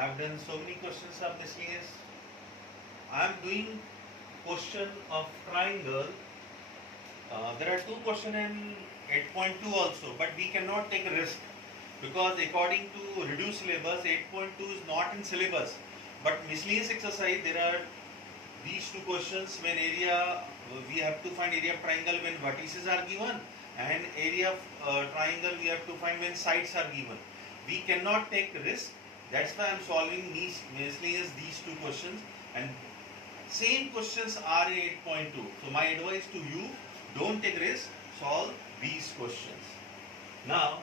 I have done so many questions of miscellaneous. I am doing question of triangle. There are two questions in 8.2 also, but we cannot take a risk because according to reduced syllabus, 8.2 is not in syllabus. But miscellaneous exercise, there are these two questions when area, we have to find area of triangle when vertices are given, and area of triangle we have to find when sides are given. We cannot take risk. That's why I am solving these miscellaneous these two questions, and same questions are in 8.2. So my advice to you, don't take risk, solve these questions. Now,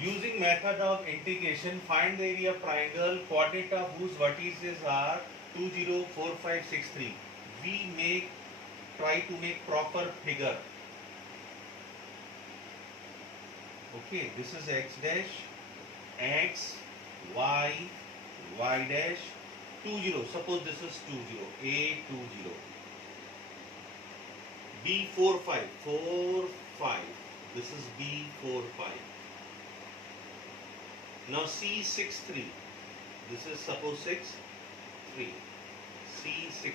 using method of integration, find the area of triangle, coordinate of whose vertices are 2, 0, 4, 5, 6, 3. We try to make proper figure. Okay, this is x dash, x, y, y dash, 2, 0. Suppose this is 2, 0, A, 2, 0. B, 4, 5, 4, 5. This is B, 4, 5. Now C, 6, 3. This is suppose 6, 3. C, 6, 3.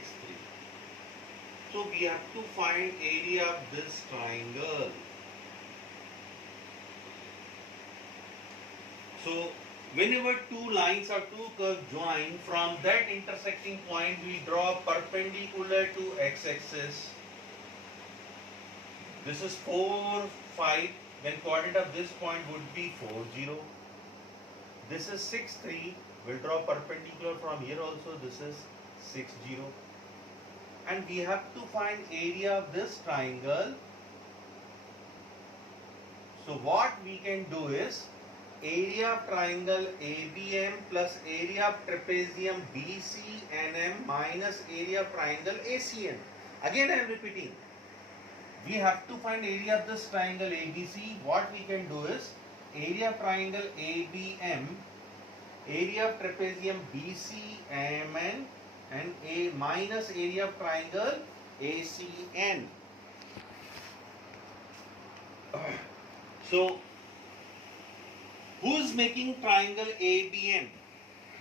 So we have to find area of this triangle. So whenever two lines or two curves join, from that intersecting point we draw perpendicular to x-axis. This is 4, 5. When coordinate of this point would be 4, 0. This is 6, 3. We'll draw perpendicular from here also. This is 6, 0. And we have to find area of this triangle. So what we can do is area of triangle ABM plus area of trapezium BCNM minus area of triangle ACN. Again I am repeating. We have to find area of this triangle ABC. What we can do is area of triangle ABM, area of trapezium BCMN, and A minus area of triangle ACN. So who is making triangle ABM?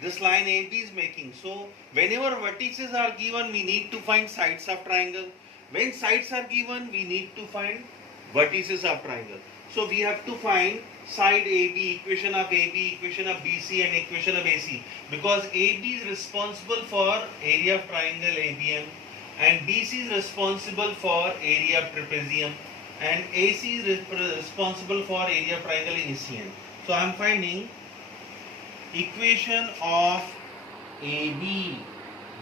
This line AB is making. So whenever vertices are given, we need to find sides of triangle. When sides are given, we need to find vertices of triangle. So we have to find side AB, equation of AB, equation of BC, and equation of AC. Because AB is responsible for area of triangle ABM, and BC is responsible for area of trapezium, and AC is responsible for area of triangle ACN. So I am finding equation of AB.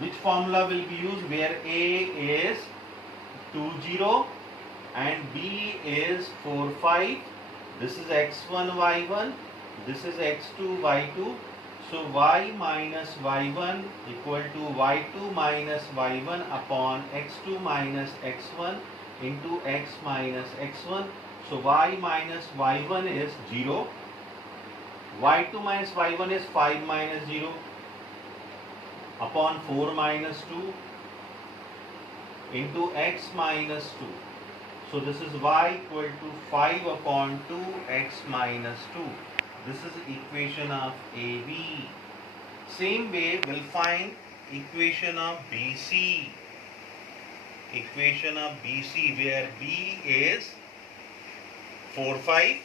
Which formula will be used? Where A is 2, 0 and B is 4, 5. This is x1, y1. This is x2, y2. So y minus y1 equal to y2 minus y1 upon x2 minus x1 into x minus x1. So y minus y1 is 0. y2 minus y1 is 5 minus 0 upon 4 minus 2 into x minus 2. So this is y equal to 5 upon 2 x minus 2. This is equation of AB. Same way we'll find equation of BC. Equation of BC where B is 4, 5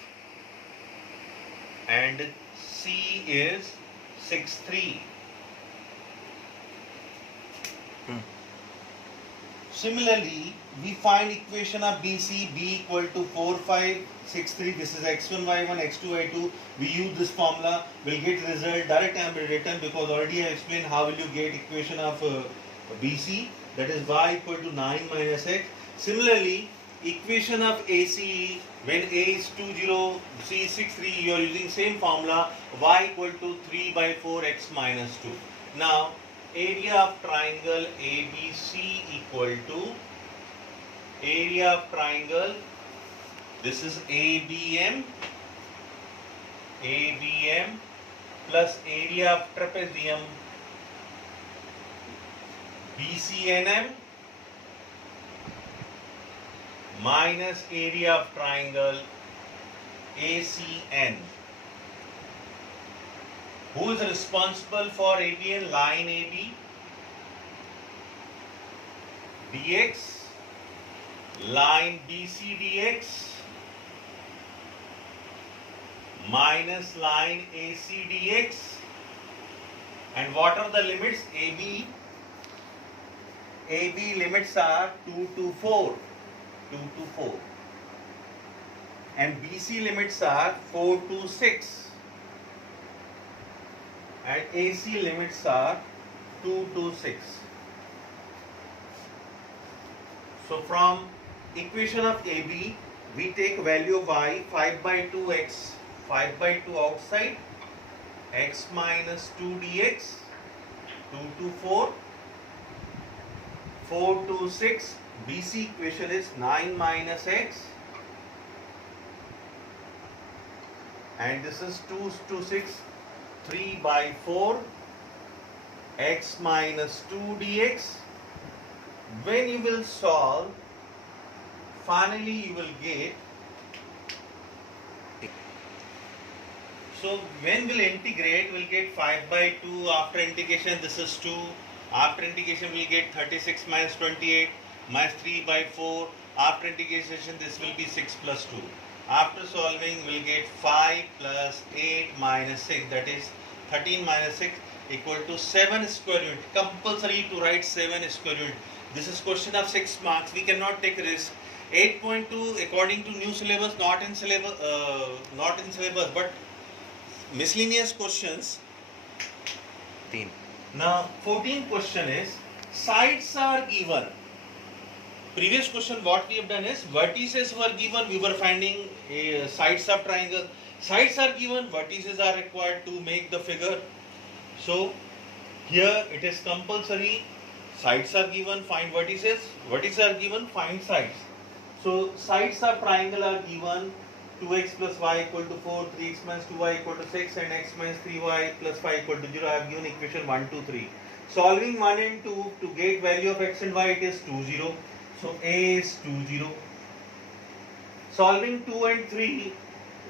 and C is 6, 3. Similarly, we find equation of BC, B equal to 4, 5, 6, 3. This is x1, y1, x2, y2. We use this formula. We'll get result. Direct I am written because already I explained how will you get equation of BC. That is y equal to 9 minus x. Similarly, equation of AC, when A is 2, 0, C is 6, 3, you are using same formula. Y equal to 3 by 4 x minus 2. Now, area of triangle ABC equal to area of triangle, this is ABM plus area of trapezium BCNM minus area of triangle ACN. Who is responsible for ABN? Line AB dx, line BC dx minus line AC dx. And what are the limits? AB limits are 2 to 4, 2 to 4. And BC limits are 4 to 6. And AC limits are 2 to 6. So from equation of AB, we take value of y, 5 by 2x, 5 by 2 outside, x minus 2 dx, 2 to 4, 4 to 6. BC equation is 9 minus x, and this is 2 to 6, 3 by 4, x minus 2 dx. When you will solve, finally you will get, so when we'll integrate, we'll get 5 by 2, after integration this is 2, after integration we'll get 36 minus 28 minus 3 by 4, after integration this will be 6 plus 2. After solving we'll get 5 plus 8 minus 6, that is 13 minus 6 equal to 7 square unit. Compulsory to write 7 square unit. This is question of 6 marks. We cannot take risk. 8.2 according to new syllabus, not in syllabus, but miscellaneous questions. 14. Now 14th question is sides are given. Previous question what we have done is vertices were given, we were finding sides of triangle. Sides are given, vertices are required to make the figure. So here it is compulsory. Sides are given, find vertices. Vertices are given, find sides. So sides of triangle are given. 2x plus y equal to 4, 3x minus 2y equal to 6, and x minus 3y plus 5 equal to 0. I have given equation 1, 2, 3. Solving 1 and 2 to get value of x and y, it is 2, 0. So A is 2, 0. Solving 2 and 3,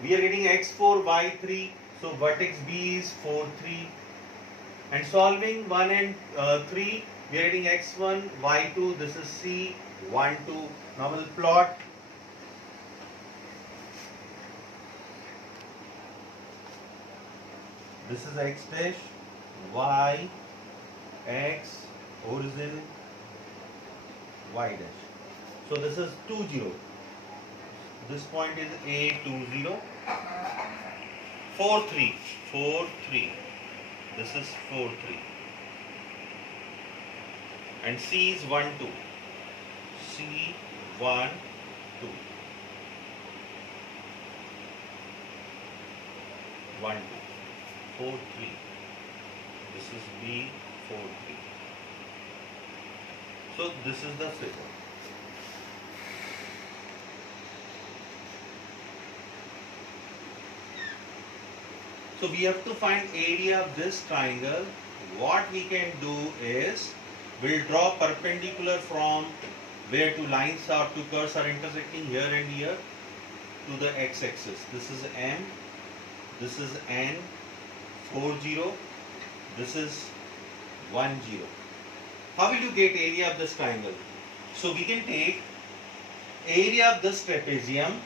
we are getting x4, y3. So vertex B is 4, 3. And solving 1 and 3, we are getting x1, y2. This is C, 1, 2. Now we'll plot. This is x dash, y, x, origin, y dash. So this is 2, 0. This point is A, 2, 0. 4, 3. 4, 3. This is 4, 3. And C is 1, 2. C, 1, 2. 1, 2. 4, 3. This is B, 4, 3. So this is the figure. So we have to find area of this triangle. What we can do is, we'll draw perpendicular from where two lines or two curves are intersecting, here and here, to the x-axis. This is M, this is N, 4, 0, this is 1, 0. How will you get area of this triangle? So we can take area of this trapezium.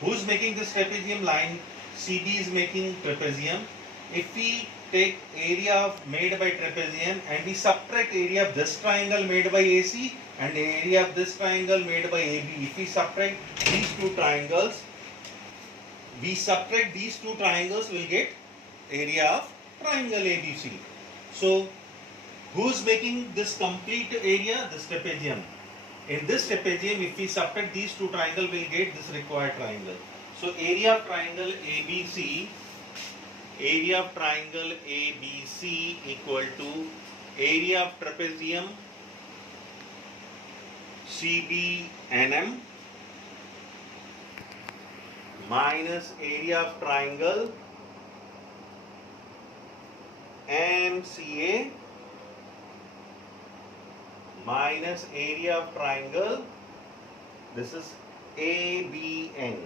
Who is making this trapezium? Line CB is making trapezium. If we take area made by trapezium and we subtract area of this triangle made by AC and area of this triangle made by AB, if we subtract these two triangles, we'll get area of triangle ABC. So who is making this complete area? This trapezium. In this trapezium, if we subtract these two triangles, we'll get this required triangle. So area of triangle ABC equal to area of trapezium CBNM minus area of triangle MCA minus area of triangle, this is ABN.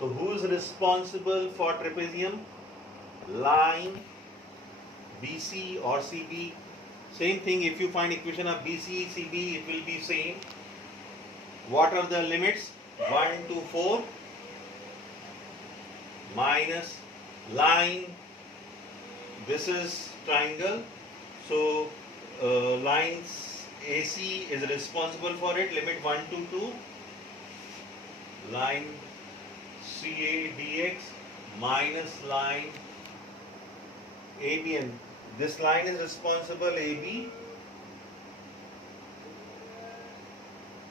So who is responsible for trapezium? Line BC or CB. Same thing, if you find equation of BC, CB, it will be same. What are the limits? 1 to 4 minus line, this is triangle, so lines AC is responsible for it, limit 1 to 2, line CA dx minus line ABN. This line is responsible AB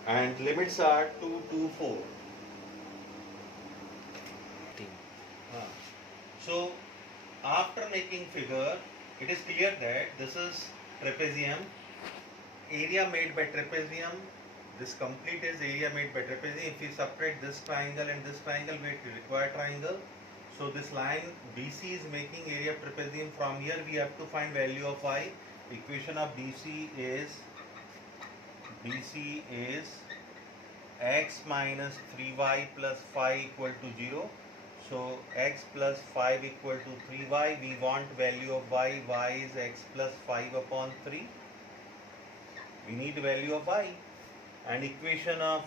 and limits are 2 to 4. 3. So after making figure, it is clear that this is trapezium, area made by trapezium, this complete is area made by trapezium. If we subtract this triangle and this triangle, we require triangle. So this line BC is making area of trapezium. From here we have to find value of y. Equation of BC is x minus 3y plus 5 equal to 0. So x plus 5 equal to 3y. We want value of y. Y is x plus 5 upon 3. We need value of y. And equation of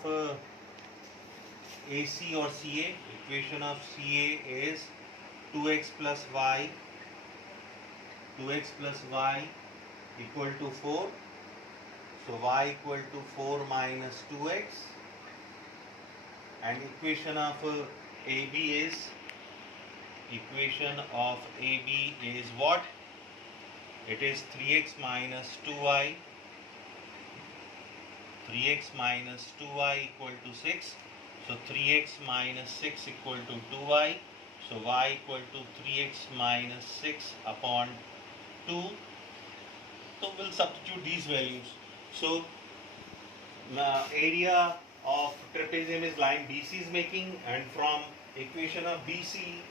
AC or CA. Equation of CA is 2x plus y. 2x plus y equal to 4. So y equal to 4 minus 2x. And equation of AB is what? It is 3x minus 2y. 3x minus 2y equal to 6. So 3x minus 6 equal to 2y. So y equal to 3x minus 6 upon 2. So we'll substitute these values. So area of trapezium is line BC is making, and from equation of BC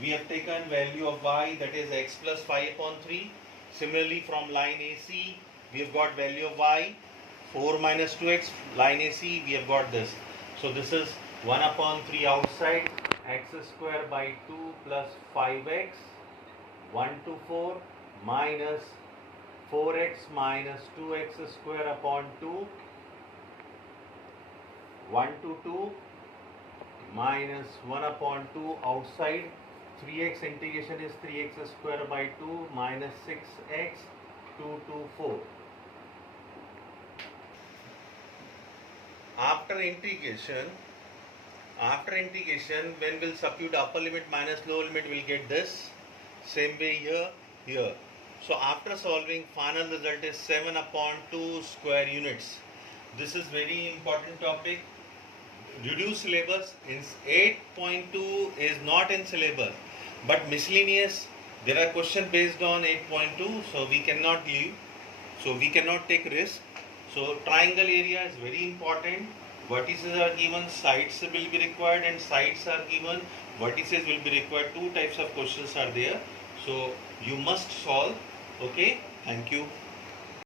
we have taken value of y, that is x plus 5 upon 3. Similarly from line AC we have got value of y 4 minus 2x, line AC we have got this. So this is 1 upon 3 outside, x square by 2 plus 5x 1 to 4 minus 4x minus 2x square upon 2, 1 to 2 minus 1 upon 2 outside, 3x integration is 3x square by 2 minus 6x 2 to 4. After integration, when we'll substitute upper limit minus lower limit, we'll get this. Same way here. So after solving, final result is 7 upon 2 square units. This is very important topic. Reduced syllabus in 8.2 is not in syllabus, but miscellaneous. There are questions based on 8.2, so we cannot leave. So we cannot take risk. So triangle area is very important. Vertices are given, sides will be required, and sides are given, vertices will be required. Two types of questions are there. So you must solve. Okay, thank you.